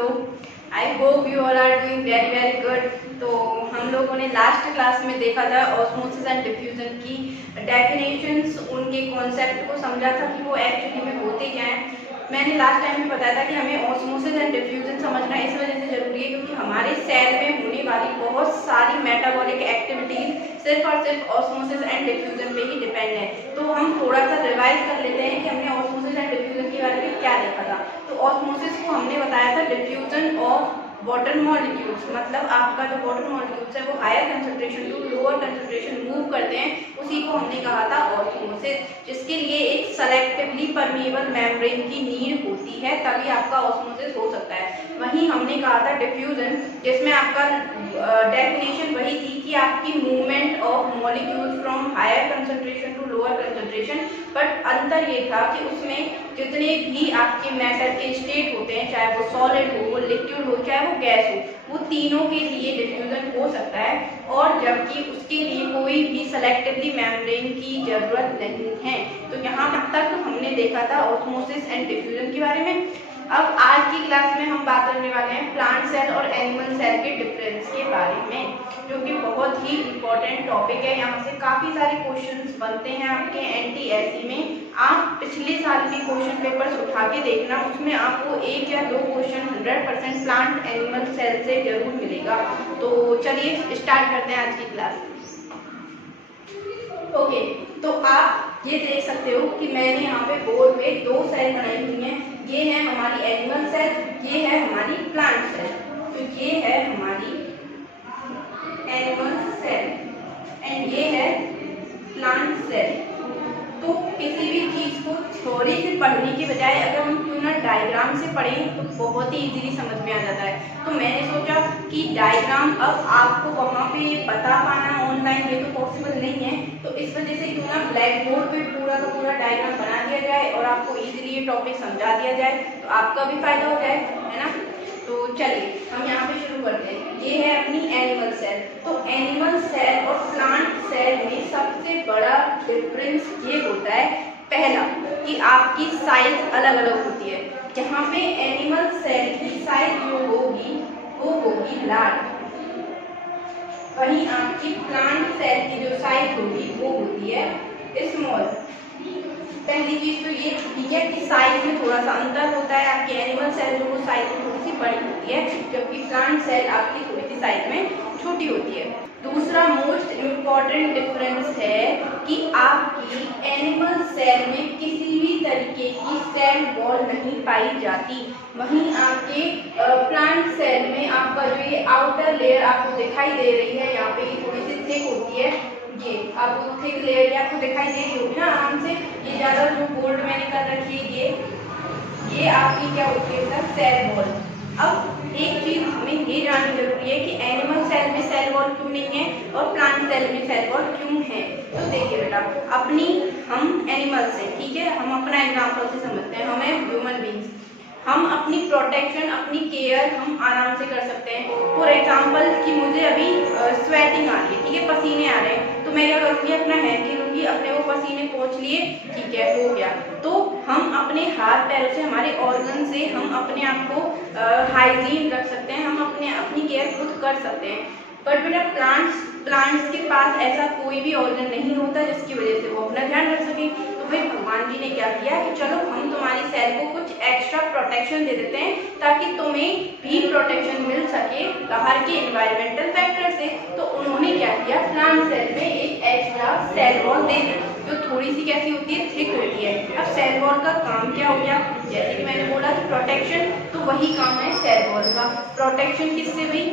Hello, I hope you all are doing very very good. तो हम लोगों ने लास्ट क्लास में देखा था ऑस्मोसिस एंड डिफ्यूजन की डेफिनेशंस, उनके कॉन्सेप्ट को समझा था कि वो एक्चुअली में होते क्या हैं। मैंने लास्ट टाइम में बताया था कि हमें ऑस्मोसिस एंड डिफ्यूजन समझना इस वजह से जरूरी है क्योंकि हमारे सेल में होने वाली बहुत सारी मेटाबॉलिक एक्टिविटीज सिर्फ और सिर्फ ऑस्मोसिस एंड डिफ्यूजन पे ही डिपेंड है। तो हम थोड़ा सा रिवाइज कर लेते हैं कि हमने ऑस्मोसिस एंड डिफ्यूजन के बारे में क्या देखा था। तो ऑस्मोसिस को हमने बताया था डिफ्यूजन ऑफ वाटर मॉलिक्यूल्स, मतलब आपका जो वाटर मॉलिक्यूल्स है वो higher concentration to lower concentration move करते हैं, उसी को हमने कहा था ऑस्मोसिस, जिसके लिए एक सेलेक्टिवली परमिएबल मेम्ब्रेन की नीड होती है, तभी आपका ऑस्मोसिस हो सकता है। वहीं हमने कहा था डिफ्यूजन, जिसमें आपका डेफिनेशन वही थी कि आपकी movement of molecules from higher concentration to lower concentration, but अंतर ये था कि उसमें जितने भी आपके मैटर के स्टेट होते हैं, चाहे वो सॉलिड हो, लिक्विड हो, चाहे वो गैस हो, वो तीनों के लिए डिफ्यूजन हो सकता है, और जबकि उसके लिए कोई भी सेलेक्टिवली मेम्ब्रेन की जरूरत नहीं है। तो यहाँ तक हमने देखा था ऑस्मोसिस एंड डिफ्यूजन के बारे में। अब आज की क्लास में हम बात करने वाले हैं प्लांट सेल और एनिमल सेल के डिफरेंस के बारे में, जो कि बहुत ही इम्पोर्टेंट टॉपिक है। यहाँ से काफ़ी सारे क्वेश्चंस बनते हैं आपके एनटीएससी में। आप पिछले साल के क्वेश्चन पेपर्स उठा के देखना, उसमें आपको 1 या 2 क्वेश्चन 100% प्लांट एनिमल सेल से जरूर मिलेगा। तो चलिए स्टार्ट करते हैं आज की क्लास। ओके, तो आप ये देख सकते हो कि मैंने यहाँ पे बोर्ड पे 2 सेल बनाई हुई हैं। ये है हमारी एनिमल सेल, ये है हमारी प्लांट सेल। तो ये है हमारी एनिमल सेल एंड ये है प्लांट सेल। तो किसी भी चीज़ को थ्योरी से पढ़ने के बजाय अगर हम क्यों ना डायग्राम से पढ़ें तो बहुत ही इजीली समझ में आ जाता है। तो मैंने सोचा कि डायग्राम अब आपको वहाँ पे बता पाना ऑनलाइन ये तो पॉसिबल नहीं है, तो इस वजह से क्यों ना ब्लैक बोर्ड पे पूरा का पूरा डायग्राम बना दिया जाए और आपको इजीली ये टॉपिक समझा दिया जाए, तो आपका भी फायदा हो जाए, है ना। तो चलिए हम यहाँ पे शुरू करते हैं। ये है अपनी एनिमल सेल। तो एनिमल सेल और प्लांट सेल में सबसे बड़ा डिफरेंस ये होता है, पहला कि आपकी साइज अलग अलग होती है। जहाँ पे एनिमल सेल की साइज जो होगी वो होगी लार्ज, वहीं आपकी प्लांट सेल की जो साइज होगी वो होती है स्मॉल। पहली चीज तो ये ठीक है कि साइज में थोड़ा सा अंतर होता है। आपकी एनिमल सेल जो वो साइज में थोड़ी सी बड़ी होती है, जबकि प्लांट सेल आपकी थोड़ी सी साइज में छोटी होती है। दूसरा मोस्ट इम्पॉर्टेंट डिफरेंस है कि आपकी एनिमल सेल में किसी भी तरीके की सेल वॉल नहीं पाई जाती, वहीं आपके प्लांट सेल में आपका जो ये आउटर लेयर आपको दिखाई दे रही है, यहाँ पे ये थोड़ी सी थिक होती है। ये आपको थिक लेयर आपको दिखाई दे रही होगी ना आराम से। ये ज़्यादा जो बोल्ड मैंने कर रखी है ये आपकी क्या होती है, सेल वॉल। अब एक चीज हमें ये जाननी जरूरी है कि एनिमल सेल में सेल वॉल क्यों नहीं है और प्लांट सेल में सेल वॉल क्यों है। तो देखिए बेटा, हम एनिमल से, ठीक है, हम अपना एग्जाम्पल से समझते हैं। हमें ह्यूमन बींग्स, हम अपनी प्रोटेक्शन, अपनी केयर हम आराम से कर सकते हैं। फॉर एग्जाम्पल कि मुझे अभी स्वेटिंग आ रही है, ठीक है, पसीने आ रहे हैं, तो मैं क्या करूँगी, अपना हैंड लूँगी, अपने वो पसीने पोंछ लिए, ठीक है, हो गया। तो हम अपने हाथ पैरों से, हमारे ऑर्गन से हम अपने आप को हाइजीन रख सकते हैं, हम अपनी केयर खुद कर सकते हैं। बट बेटा प्लांट्स के पास ऐसा कोई भी ऑर्गन नहीं होता जिसकी वजह से वो अपना ध्यान रख सके। तो भाई भगवान जी ने क्या किया कि चलो हम तुम्हारी सेल को कुछ एक्स्ट्रा प्रोटेक्शन दे देते हैं ताकि तुम्हें भी प्रोटेक्शन मिल सके बाहर के एनवायरमेंटल फैक्टर से। तो उन्होंने क्या किया, प्लांट सेल में एक एक्स्ट्रा सेल वॉल दे दी, जो थोड़ी सी कैसी होती है, थिक होती है। अब सेल वॉल का काम क्या हो गया, जैसे कि मैंने बोला कि प्रोटेक्शन, तो वही काम है सेल वॉल का। प्रोटेक्शन किससे हुई,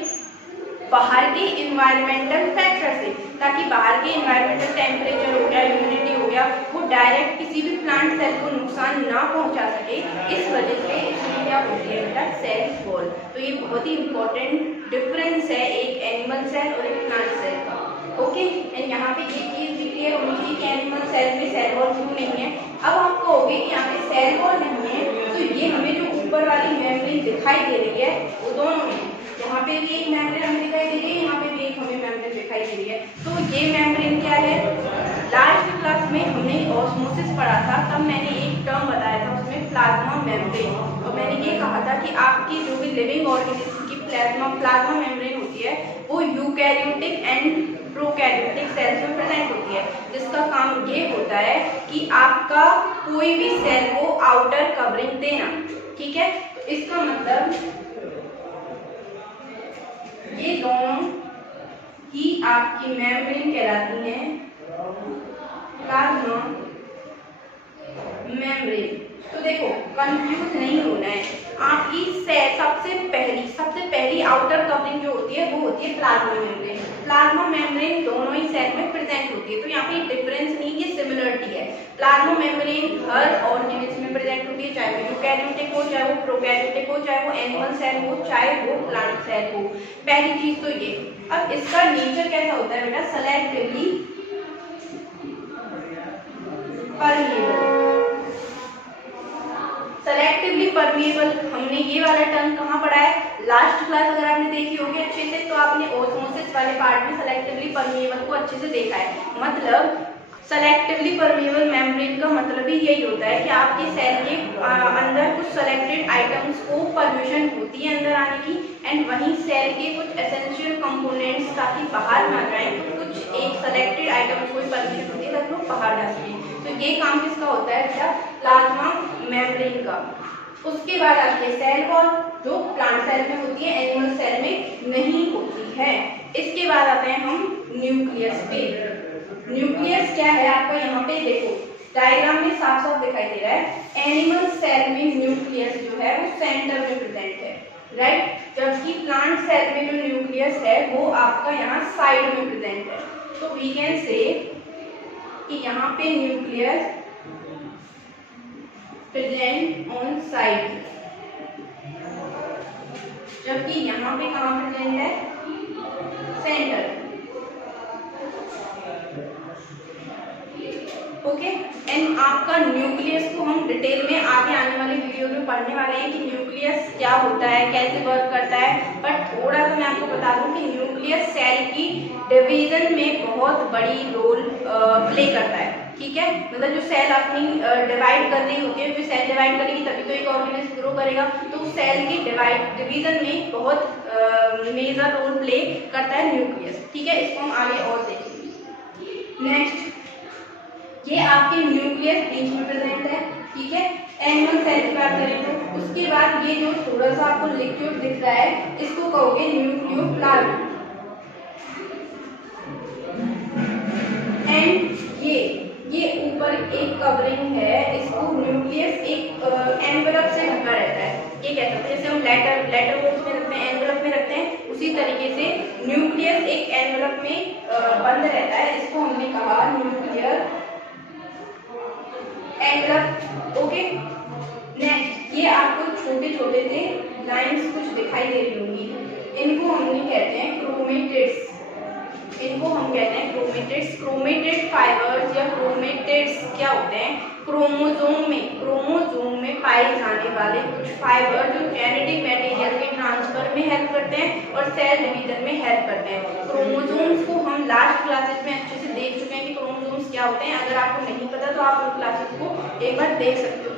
बाहर के इन्वायरमेंटल फैक्टर से, ताकि बाहर के इन्वायरमेंटल टेम्परेचर हो गया, ह्यूमिडिटी हो गया, वो डायरेक्ट किसी भी प्लांट सेल को नुकसान ना पहुंचा सके। इस वजह से इसमें क्या होती है बेटा, सेल वॉल। तो ये बहुत ही इंपॉर्टेंट डिफरेंस है एक एनिमल सेल और एक प्लांट सेल का। ओके, एंड यहाँ पे ये चीज भी क्लियर होनी चाहिए कि एनिमल सेल में सेल वॉल क्यों नहीं है। अब आप कहोगे कि यहाँ पे सेल वॉल नहीं है, तो ये हमें जो ऊपर वाली मेम्ब्रेन दिखाई दे रही है वो दोनों में, यहाँ पे भी एक मेम्ब्रेन हमें दिखाई दे रही है, यहाँ पे भी एक हमें मेम्ब्रेन दिखाई दे रही है। तो ये मेम्ब्रेन क्या है, लास्ट क्लास में हमने ऑस्मोसिस पढ़ा था, तब मैंने एक टर्म बताया था उसमें, प्लाज्मा मेम्ब्रेन। और मैंने ये कहा था कि आपकी जो भी लिविंग ऑर्गेनिज्म की प्लाज्मा मेम्ब्रेन होती है वो यूकैरियोटिक एंड प्रोकैरियोटिक सेल्स में प्रेजेंट होती है, जिसका काम ये होता है कि आपका कोई भी सेल को आउटर कवरिंग देना। ठीक है, इसका मतलब ये दोनों ही आपकी मेम्ब्रेन कहलाती हैं, प्लाज्मा मेम्ब्रेन। तो देखो कंफ्यूज नहीं होना है, आपकी सबसे पहली आउटर कवरिंग जो होती है वो होती है प्लाज्मा मेम्ब्रेन। प्लाज्मा मेम्ब्रेन दोनों ही सेल में प्रेजेंट होती है, तो यहाँ पे डिफरेंस नहीं, ये सिमिलरिटी है। प्लाज्मा मेम्ब्रेन हर ऑर्गेनिज्म में प्रेजेंट होती है, चाहे वो यूकैरियोटिक हो, चाहे वो प्रोकैरियोटिक हो, चाहे वो एनिमल सेल हो, चाहे वो प्लांट सेल हो। पहली चीज तो ये। अब इसका नेचर कैसा होता है बेटा? Selectively permeable. सेलेक्टिवली परमिएबल, हमने ये वाला टर्म कहाँ पढ़ा है? लास्ट क्लास अगर आपने देखी होगी अच्छे से तो आपने ऑस्मोसिस वाले पार्ट में सेलेक्टिवली परमिएबल को अच्छे से देखा है। मतलब सेलेक्टिवली परमिएबल मेम्ब्रेन का मतलब ही यही होता है कि आपके सेल के अंदर कुछ सेलेक्टेड आइटम्स को परमिशन होती है अंदर आने की, एंड वहीं सेल के कुछ एसेंशियल कंपोनेंट्स ताकि बाहर ना जाए, तो कुछ एक सेलेक्टेड आइटम्स को परमिशन होती है ताकि वो बाहर जा सके। तो ये काम किसका होता है बेटा? प्लाज्मा मेम्ब्रेन का। उसके बाद आती है सेल वॉल, जो प्लांट सेल में होती है, एनिमल सेल में नहीं होती है। इसके बाद आते हैं हम न्यूक्लियस पे। न्यूक्लियस क्या है आपका? यहाँ पे देखो डायग्राम में साफ साफ दिखाई दे रहा है। एनिमल सेल में न्यूक्लियस जो है वो सेंटर में प्रेजेंट है, राइट, जबकि प्लांट सेल में जो न्यूक्लियस है वो आपका यहाँ साइड में प्रेजेंट है। तो वी कैन से कि यहाँ पे न्यूक्लियस प्रेजेंट ऑन साइड, जबकि यहाँ पे कहाँ प्रेजेंट है? सेंटर। ओके, एंड आपका न्यूक्लियस को हम डिटेल में आगे आने वाले वीडियो में पढ़ने वाले हैं कि न्यूक्लियस क्या होता है, कैसे वर्क करता है। बट थोड़ा सा मैं आपको बता दूं कि न्यूक्लियस सेल की डिवीजन में बहुत बड़ी रोल प्ले करता है। ठीक है, मतलब जो सेल अपनी डिवाइड कर रही होती है, जो सेल डिवाइड करेगी तभी तो एक ऑर्गेनिज्म ग्रो करेगा, तो सेल की डिवीजन में बहुत मेजर रोल प्ले करता है न्यूक्लियस। ठीक है, इसको हम आगे और देखेंगे। नेक्स्ट, ये आपके न्यूक्लियस बीच में प्रेजेंट है। ठीक है, एनिमल सेल की बात करें तो उसके बाद ये जो थोड़ा सा आपको लिक्विड दिख रहा है इसको कहोगे न्यूक्लियोप्लाज्म। एंड ये ऊपर एक कवरिंग है, इसको न्यूक्लियस एक एनवेलप से ढका रहता है। ये कह सकते हैं जैसे हम लेटर बॉक्स में रखते हैं, एनवेलप में रखते हैं, उसी तरीके से न्यूक्लियस एक एनवेलप में बंद रहता है। इसको हमने कहा न्यूक्लियर एनवेलप। ओके, नेक्स्ट, ये आपको छोटे छोटे से लाइंस कुछ दिखाई दे रही होंगी, इनको हमने कहते हैं क्रोमेटिड्स। इनको हम कहते हैं क्रोमेटिड्स। क्रोमेटिड फाइबर्स या क्रोमेटिड्स क्या होते हैं? क्रोमोसोम में पाए जाने वाले कुछ फाइबर जो जेनेटिक मटेरियल के ट्रांसफर में हेल्प करते हैं और सेल डिवीजन में हेल्प करते हैं। क्रोमोसोम्स को हम लास्ट क्लासेस में अच्छे से देख चुके हैं कि क्रोमोसोम्स क्या होते हैं। अगर आपको नहीं पता तो आप उन क्लासेस को एक बार देख सकते हो।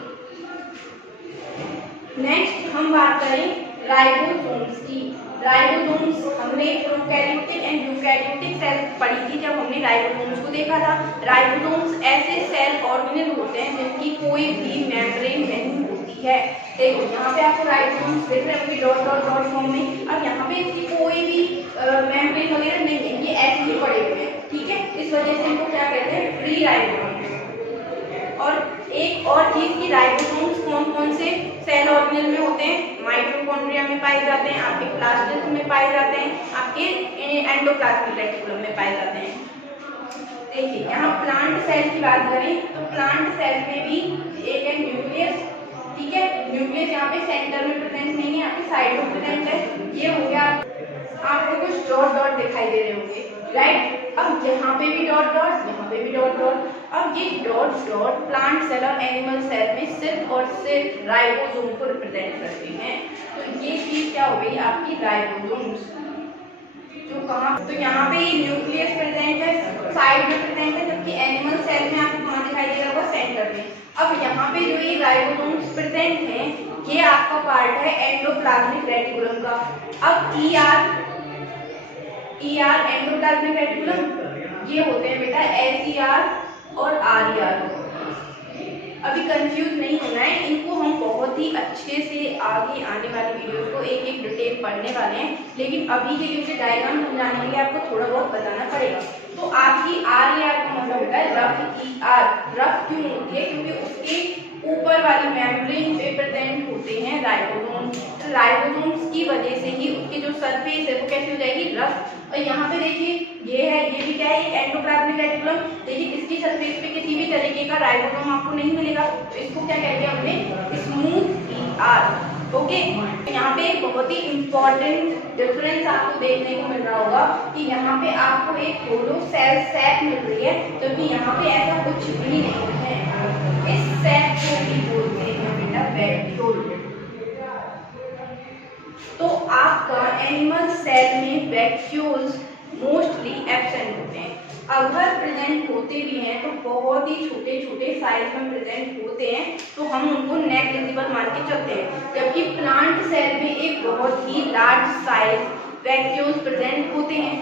नेक्स्ट हम बात करें राइबोसोम्स की। राइबोसोम्स हमने प्रोकैरियोटिक एंड यूकैरियोटिक सेल पढ़ी थी जब हमने राइबोसोम्स को देखा था। राइबोसोम्स ऐसे सेल ऑर्गेनेल होते हैं जिनकी कोई भी मेम्ब्रेन नहीं होती है। देखो यहाँ पे आपको राइबोसोम्स दिख रहे होंगे डॉट डॉट डॉट फॉर्म में, और यहाँ पे इसकी कोई भी मेम्ब्रेन वगैरह नहीं है, ये ऐसे ही पड़े हुए हैं। ठीक है, इस वजह से इनको क्या कहते हैं? Free ribosomes. और एक और चीज की राइबोसोम्स कौन कौन से सेल ऑर्गेनेल में होते हैं? माइटोकॉन्ड्रिया में पाए जाते हैं, आपके प्लाज्मिड में पाए जाते हैं, आपके एंडोप्लाज्मिक रेटिकुलम में पाए जाते हैं। देखिए यहाँ प्लांट सेल की बात करें तो प्लांट सेल में भी एक है न्यूक्लियस। ठीक है, न्यूक्लियस यहाँ पे सेंटर में प्रेजेंट नहीं है, यहाँ पे साइड में प्रेजेंट है। ये हो गया, आपको कुछ डॉट डॉट दिखाई दे रहे होंगे, राइट। अब यहाँ पे भी डॉट डॉट, यहाँ पे भी डॉट डॉट। अब ये डॉट डॉट प्लांट सेल और एनिमल सेल में सिर्फ और सिर्फ राइबोसोम को रिप्रेजेंट करते हैं। तो ये चीज क्या हो गई आपकी? राइबोसोम्स। जो कहाँ, तो यहाँ पे ये न्यूक्लियस प्रेजेंट है, साइड में प्रेजेंट है, जबकि एनिमल सेल में आपको कहाँ दिखाई दे रहा होगा? सेंटर में। अब यहाँ पे जो ये राइबोसोम्स प्रेजेंट हैं ये आपका पार्ट है एंडोप्लाज्मिक रेटिकुलम का। अब ER एंडोप्लाज्मिक रेटिकुलम, ये होते हैं बेटा SER और RER। अभी कंफ्यूज नहीं होना है, इनको हम बहुत ही अच्छे से आगे आने वाली वीडियोस को एक एक डिटेल पढ़ने वाले हैं, लेकिन अभी के लिए डायग्राम समझाने के लिए आपको थोड़ा बहुत बताना पड़ेगा। तो आपकी RER का मतलब होता है रफ ER। रफ क्यों होती है? क्योंकि उसके ऊपर वाली मेम्ब्रेन पे प्रेजेंट होते हैं राइबोसोम्स। राइबोसोम्स की वजह से ही उसकी जो सरफेस है वो कैसी हो जाएगी? रफ। और यहाँ पे देखिए ये है, ये भी क्या है? Endoplasmic reticulum. लेकिन इसकी सरफेस पे किसी भी तरीके का राइबोसोम आपको नहीं मिलेगा, तो इसको क्या कहते हैं हमने? Smooth ER। ओके, यहाँ पे एक बहुत ही इंपॉर्टेंट डिफरेंस आपको देखने को मिल रहा होगा कि यहाँ पे आपको एक होलो सेल सैक मिल रही है, जबकि यहाँ पे ऐसा कुछ भी नहीं है। इस सैक को भी बोलते हैं बेटा वैक्यूल। तो आपका एनिमल सेल में वैक्यूल्स मोस्टली एब्सेंट होते हैं। अगर प्रेजेंट होते भी हैं तो बहुत ही छोटे छोटे साइज में प्रेजेंट होते हैं, तो हम उनको नेग्लिजिबल मान के चलते हैं। जबकि प्लांट सेल में एक बहुत ही लार्ज साइज वैक्यूल्स प्रेजेंट होते हैं।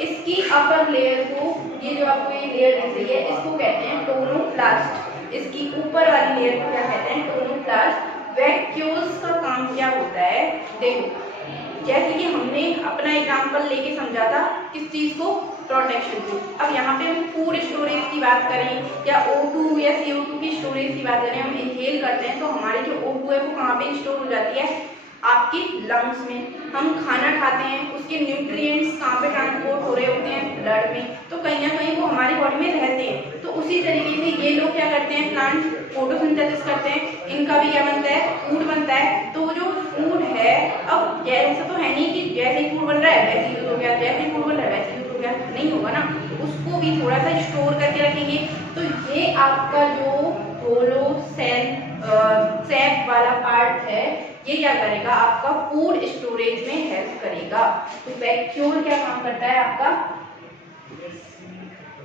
इसकी अपर लेयर को, ये जो आपको ये लेयर दिख रही है, इसको कहते हैं टोनोप्लास्ट। इसकी ऊपर वाली लेयर को क्या कहते हैं? टोनोप्लास्ट। वैक्यूल्स का काम क्या होता है? देखो, जैसे कि हमने अपना एग्जांपल लेके समझा था किस चीज को? प्रोटेक्शन को। अब यहाँ पे हम फूड स्टोरेज की बात करें या O2 या CO2 की स्टोरेज की बात करें, हम इनहेल करते हैं तो हमारी जो O2 है वो कहाँ पे स्टोर हो जाती है? आपके लंग्स में। हम खाना खाते हैं, उसके न्यूट्रिएंट्स कहाँ पे ट्रांसपोर्ट हो रहे होते हैं? ब्लड में। तो कहीं ना कहीं वो हमारी बॉडी में रहते हैं। तो उसी तरीके से ये लोग क्या करते हैं? प्लांट फोटोसिंथेसिस करते हैं, इनका भी क्या बनता है? फूड बनता है। तो जो फूड है, अब ऐसा तो है नहीं कि जैसे ही फूड बन रहा है वैसे यूज हो गया, जैसे ही फूड बन रहा है वैसे यूज हो गया, नहीं होगा ना। उसको भी थोड़ा सा स्टोर करके रखेंगे। तो ये आपका जो होलो सेल सैक वाला पार्ट है, ये क्या करेगा? आपका फूड स्टोरेज में हेल्प करेगा। तो वैक्यूल क्या काम करता है आपका?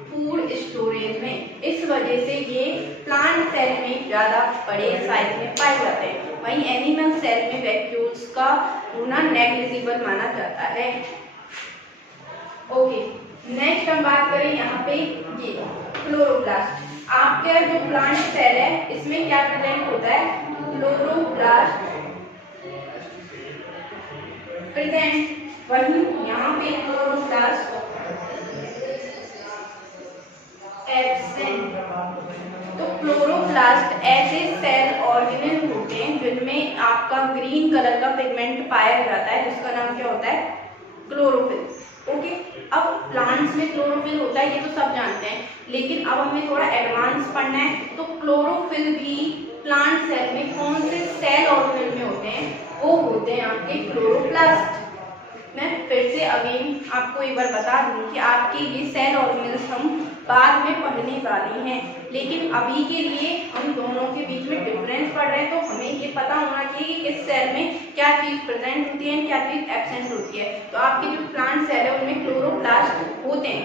फूड स्टोरेज में। इस वजह से ये प्लांट सेल में ज्यादा बड़े साइज में पाए जाते हैं। वहीं एनिमल सेल में वैक्यूल्स का होना नेग्लिजिबल माना जाता है। ओके, नेक्स्ट हम बात करें यहाँ पे ये क्लोरोप्लास्ट। आपका जो प्लांट सेल है इसमें क्या प्रेजेंट होता है? Chloroplast present. वहीं यहाँ पे क्लोरोप्लास्ट एब्सेंट। तो क्लोरोप्लास्ट ऐसे सेल ऑर्गेनेल होते हैं जिनमें आपका ग्रीन कलर का पिगमेंट पाया जाता है, जिसका नाम क्या होता है? क्लोरोफिल। ओके, अब प्लांट्स में क्लोरोफिल होता है ये तो सब जानते हैं, लेकिन अब हमें थोड़ा एडवांस पढ़ना है। तो क्लोरोफिल भी प्लांट सेल में कौन से सेल ऑर्गेनेल में होते हैं? वो होते हैं आपके क्लोरोप्लास्ट। मैं फिर से अगेन आपको एक बार बता दूं कि आपके ये सेल ऑर्गेनेल्स हम बाद में पढ़ने वाले हैं, लेकिन अभी के लिए हम दोनों के बीच में डिफरेंस पढ़ रहे हैं। तो हमें ये पता होना चाहिए कि किस सेल में क्या चीज़ प्रेजेंट होती है, क्या चीज़ एब्सेंट होती है। तो आपके जो प्लांट सेल है उनमें क्लोरोप्लास्ट होते हैं,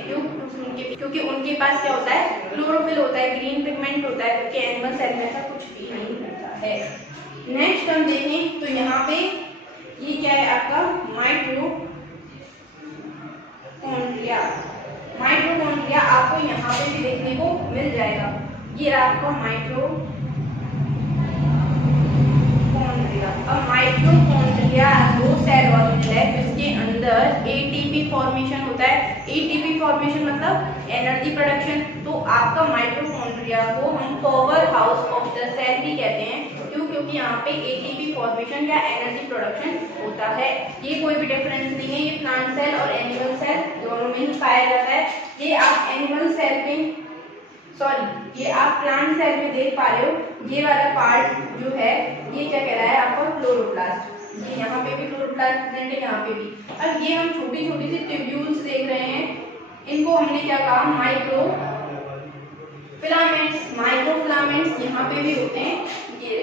क्योंकि उनके पास क्या होता है? क्लोरोफिल होता है, ग्रीन पिगमेंट होता है, जबकि एनिमल सेल में ऐसा कुछ भी नहीं होता है। नेक्स्ट हम देखें तो यहाँ पे ये क्या है आपका? माइटोकॉन्ड्रिया। माइटोकॉन्ड्रिया आपको यहाँ पे भी देखने को मिल जाएगा। ये आपका माइटोकॉन्ड्रिया। अब माइटोकॉन्ड्रिया वो सेल ऑर्गेनेल है जिसके अंदर एटीपी फॉर्मेशन होता है। एटीपी फॉर्मेशन मतलब एनर्जी प्रोडक्शन। तो आपका माइटोकॉन्ड्रिया को हम powerhouse of the cell भी कहते हैं। क्यों? क्योंकि यहाँ पे एटीपी फॉर्मेशन या एनर्जी प्रोडक्शन होता है। ये कोई भी डिफरेंस नहीं है, ये प्लांट सेल और एनिमल सेल दोनों में ही पाया जाता है। ये आप एनिमल सेल में, ये आप प्लांट सेल में देख पा रहे हो, ये वाला पार्ट जो है ये क्या कह रहा है आपका? क्लोरोप्लास्ट। ये यहाँ पे भी क्लोरोप्लास्ट प्रेजेंट है, यहाँ पे भी। अब ये हम छोटी छोटी सी ट्यूब्यूल्स देख रहे हैं, इनको हमने क्या कहा? Micro filaments. माइक्रोफिलामेंट्स यहाँ पे भी होते हैं, ये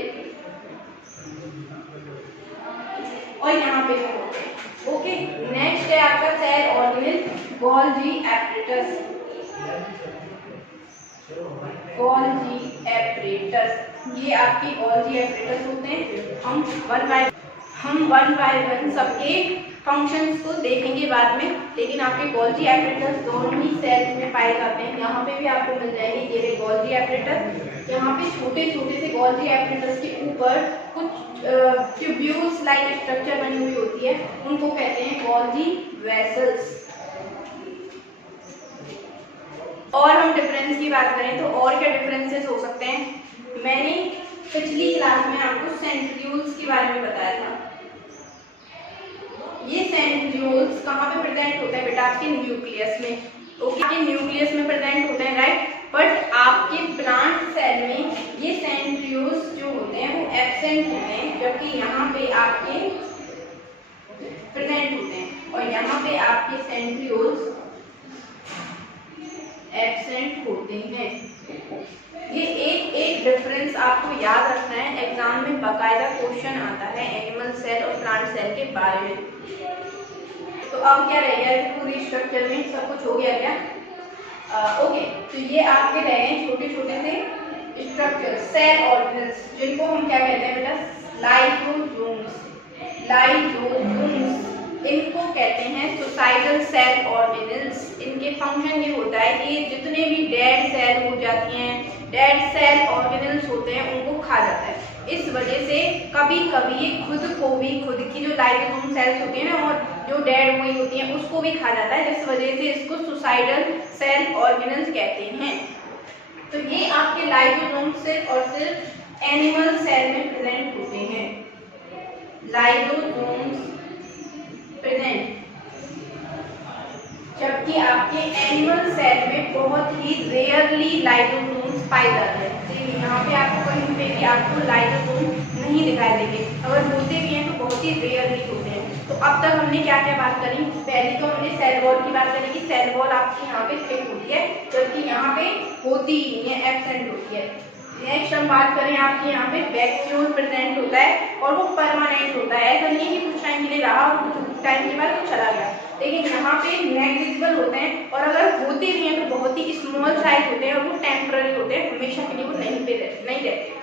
और यहाँ पे भी होते हैं। ओके, नेक्स्ट है आपका cell organelle Golgi apparatus. Golgi apparatus. ये आपके गोल्जी एपरेटस होते हैं। हम वन बाय वन सबके फंक्शंस को देखेंगे बाद में, लेकिन आपके गोल्जी एपरेटस दोनों ही सेल्स में पाए जाते हैं। यहाँ पे भी आपको मिल जाएगी ये गोल्जी एपरेटस। यहाँ पे छोटे छोटे से गोल्जी एपरेटस के ऊपर कुछ ट्यूब्यूल्स लाइक स्ट्रक्चर बनी हुई होती है, उनको कहते हैं गोल्जी वेसल्स। और हम डिफरेंस की बात करें तो और क्या डिफरेंसेस हो सकते हैं। मैंने पिछली क्लास में आपको सेंट्रियोल्स के बारे में बताया था। ये सेंट्रियोल्स कहाँ पे प्रेजेंट होते हैं बेटा? आपके न्यूक्लियस में। ओके, आपके न्यूक्लियस में प्रेजेंट होते हैं, राइट। बट आपके प्लांट सेल में ये सेंट्रियोल्स जो होते हैं वो एब्सेंट होते हैं, जबकि यहाँ पे आपके प्रेजेंट होते हैं और यहाँ पे आपके सेंट्रियोल्स एब्सेंट होते हैं। ये एक डिफरेंस आपको याद रखना है, एग्जाम में बाकायदा क्वेश्चन आता है एनिमल सेल और प्लांट सेल के बारे में। तो अब क्या रह गया पूरी स्ट्रक्चर में? सब कुछ हो गया क्या? ओके, तो ये आपके रह गए छोटे छोटे से स्ट्रक्चर, सेल ऑर्गेनल्स, जिनको हम क्या कहते हैं बेटा? लाइसोसोम्स। लाइसोसोम्स इनको कहते हैं सुसाइडल सेल ऑर्गेनल्स। इनके फंक्शन ये होता है कि जितने भी डेड सेल हो जाती हैं, डेड सेल ऑर्गेनल्स होते हैं, उनको खा जाता है। इस वजह से कभी कभी ये खुद की जो लाइसोसोम सेल्स होती हैं ना, और जो डेड हुई होती हैं, उसको भी खा जाता है, जिस वजह से इसको सुसाइडल सेल ऑर्गेनल्स कहते हैं। तो ये आपके लाइसोसोम सिर्फ और सिर्फ एनिमल सेल में प्रेजेंट होते हैं। लाइसोसोम्स प्रेजेंट, जबकि आपके एनिमल सेल में बहुत ही रेयरली लाइसोसोम्स पाए जाते हैं। यहाँ पे आपको कहीं पे भी आपको लाइसोसोम नहीं दिखाई देंगे, अगर होते भी हैं तो बहुत ही रेयरली होते हैं। तो अब तक हमने क्या क्या बात करी? पहली तो हमने सेल वॉल की बात करी कि सेल वॉल आपकी यहाँ पे थिक होती है, जबकि यहाँ पे होती ही नहीं है, एब्सेंट होती है। नेक्स्ट हम बात करें, आपके यहाँ पे वैक्यूल प्रेजेंट होता है और वो परमानेंट होता है। ऐसा नहीं है कि कुछ टाइम के लिए रहा और कुछ टाइम के बाद वो चला गया, लेकिन यहाँ पे नेग्लिजिबल होते हैं, और अगर होते भी हैं तो बहुत ही स्मॉल साइज होते हैं और वो टेम्पररी होते हैं, हमेशा के लिए वो नहीं रहते।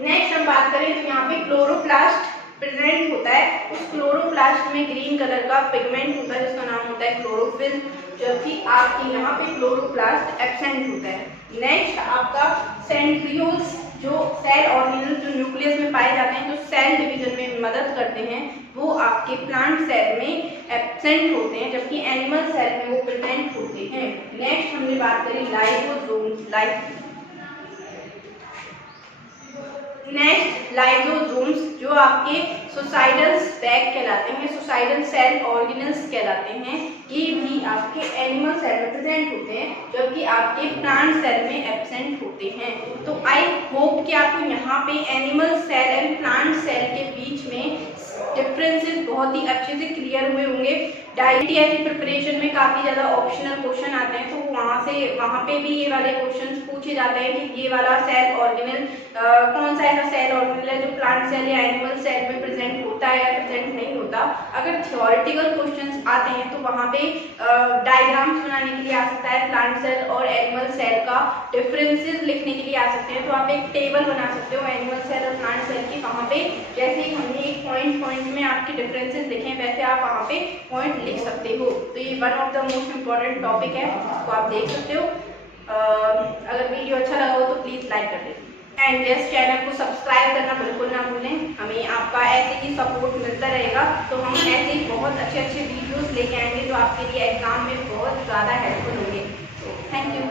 नेक्स्ट हम बात करें तो यहाँ पे क्लोरोप्लास्ट प्रेजेंट होता है। उस क्लोरोप्लास्ट में ग्रीन कलर का पिगमेंट होता है जिसका नाम होता है क्लोरोफिल, जबकि आपके यहाँ पे क्लोरोप्लास्ट एब्सेंट होता है। नेक्स्ट आपका सेंट्रियोल्स, जो सेल ऑर्गेनल जो न्यूक्लियस में पाए जाते हैं, जो सेल डिवीजन में मदद करते हैं, वो आपके प्लांट सेल में एब्सेंट होते हैं, जबकि एनिमल सेल में वो प्रेजेंट होते हैं। नेक्स्ट हमने बात करी लाइसोसोम्स। नेक्स्ट लाइसोसोम्स जो आपके सुसाइडल स्पैक कहलाते हैं, सुसाइडल सेल ऑर्गेनल्स कहलाते हैं, ये भी आपके एनिमल सेल में प्रेजेंट होते हैं, जबकि आपके प्लांट सेल में एब्सेंट होते हैं। तो आई होप कि आपको यहाँ पे animal cell and plant cell के बीच में डिफरेंसेस बहुत ही अच्छे से क्लियर हुए होंगे। डाइटियरी प्रिपरेशन में काफ़ी ज़्यादा ऑप्शनल क्वेश्चन आते हैं, तो वहाँ पे भी ये वाले क्वेश्चंस पूछे जाते हैं कि ये वाला सेल ऑर्गेनल कौन सा ऐसा सेल ऑर्गेनल है जो प्लांट सेल या एनिमल सेल में प्रेजेंट होता है या प्रेजेंट नहीं होता। अगर थियोरेटिकल क्वेश्चंस आते हैं तो वहाँ पे डायग्राम्स बनाने के लिए आ सकता है, प्लांट सेल और एनिमल सेल का डिफरेंसेस लिखने के लिए आ सकते हैं। तो आप एक टेबल बना सकते हो एनिमल सेल और प्लांट सेल की, वहाँ पे जैसे ही हमने एक पॉइंट में आपके डिफरेंसेस लिखे हैं, वैसे आप वहाँ पे पॉइंट लिख सकते हो। तो ये one of the most important topic है, तो आप देख सकते हो। अगर वीडियो अच्छा लगा हो तो प्लीज़ लाइक कर दें एंड इस चैनल को सब्सक्राइब करना बिल्कुल ना भूलें। हमें आपका ऐसे ही सपोर्ट मिलता रहेगा, तो हम ऐसे ही बहुत अच्छे वीडियोस लेके आएंगे जो आपके लिए एग्जाम में बहुत ज़्यादा हेल्पफुल होंगे। तो थैंक यू।